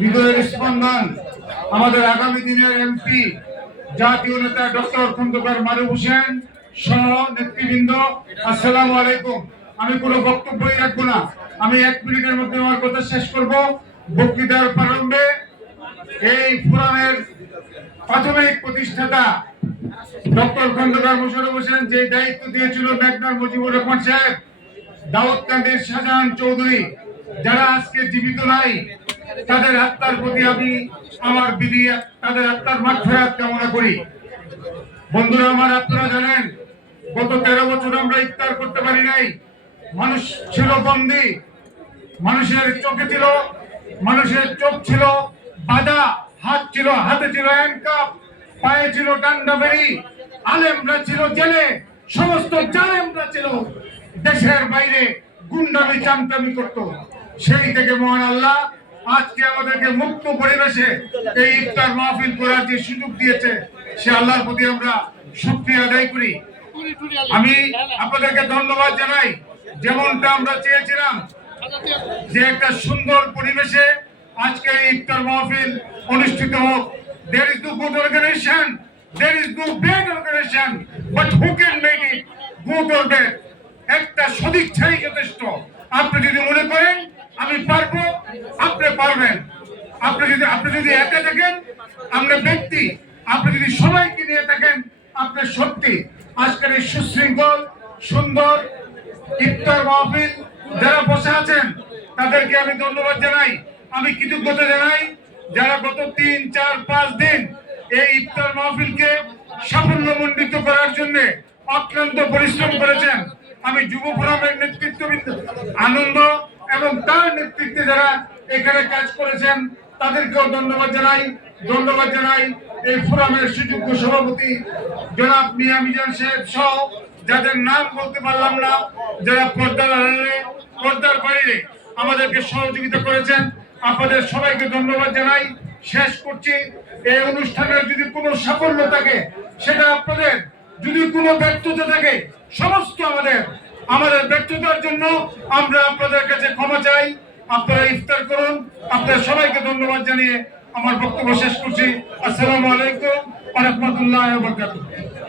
হৃদয়ের স্পন্দন আমাদের আগামী দিনের এমপি জাতীয় নেতা ডক্টর খন্দকার মারুফ হোসেন সহ নেতৃবৃন্দ, আসসালামু আলাইকুম। আমি কোনো বক্তব্যই রাখবো না, আমি 1 মিনিটের মধ্যে আমার কথা শেষ করব। বক্তৃতার প্রারম্ভে এই ফোরামের প্রাথমিক প্রতিষ্ঠাতা ডক্টর খন্দকার মোশাররফ হোসেন যে দায়িত্ব দিয়েছিল মেঘনার মুজিবুর রহমান সাহেব, দাউদকান্দির শাহজাহান চৌধুরী, যারা আজকে জীবিত নাই, তাদের আত্মার প্রতি আমি আমার বিধি, তাদের আত্মার মাগফিরাত কামনা করি। বন্ধুরা আমার, আপনারা জানেন গত 13 বছর আমরা ইফতার করতে পারি নাই। মানুষ ছিল বন্দী, মানুষের চোখে ছিল, মানুষের চোখ ছিল বাঁধা, হাত ছিল, হাতে ছিল হ্যান্ডকাপ, পায়ে ছিল ডান্ডা বেড়ি, আলেমরা ছিল জেলে, সমস্ত জালেমরা ছিল দেশের বাইরে গুন্ডামি চামচামি করত। সেই থেকে মহান আল্লাহ আজকে আমাদেরকে মুক্ত পরিবেশে এই ইফতার মাহফিল করার যে সুযোগ দিয়েছে, সে আল্লাহর প্রতি আমরা শুকরিয়া আদায় করি। আমি আপনাদেরকে ধন্যবাদ জানাই। যেমনটা আমরা চেয়েছিলাম যে একটা সুন্দর পরিবেশে আজকে ইফতার মাহফিল অনুষ্ঠিত হোক। There is no good organization, there is no bad organization, but who can make it good or bad? একটা সদিচ্ছাই যথেষ্ট। আপনি যদি মনে করেন আমি পারবো, আপনি পারবেন। আপনি যদি একা থাকেন, আমরা ব্যক্তি। আপনি যদি সবাইকে নিয়ে থাকেন, আপনি শক্তি। আজকের এই সুশৃঙ্খল সুন্দর ইফতার মাহফিল যারা বসে আছেন তাদেরকে আমি ধন্যবাদ জানাই, আমি কৃতজ্ঞতা জানাই। যারা গত 3, 4, 5 দিন এই ইফতার মাহফিলকে সাফল্যমণ্ডিত করার জন্য অক্লান্ত পরিশ্রম করেছেন, আমি যুব ফোরামের নেতৃত্ববৃন্দ আনন্দ এবং তার নেতৃত্বে যারা এখানে কাজ করেছেন তাদেরকেও ধন্যবাদ জানাই। এই ফোরামের সুযোগ্য সভাপতি জনাব মিয়া মিজান সাহেব সহ যাদের নাম বলতে পারলাম না, যারা পর্দার বাইরে আমাদেরকে সহযোগিতা করেছেন, আপনাদের সবাইকে ধন্যবাদ জানাই। শেষ করছি, এই অনুষ্ঠানের যদি কোনো সাফল্য থাকে সেটা আপনাদের, যদি কোনো ব্যর্থতা থাকে সমস্ত আমাদের ব্যর্থতার জন্য আমরা আপনাদের কাছে ক্ষমা চাই। আপনারা ইফতার করুন। আপনাদের সবাইকে ধন্যবাদ জানিয়ে আমার বক্তব্য শেষ করছি। আসসালামু আলাইকুম ওয়া রাহমাতুল্লাহি ওয়া বারাকাতুহু।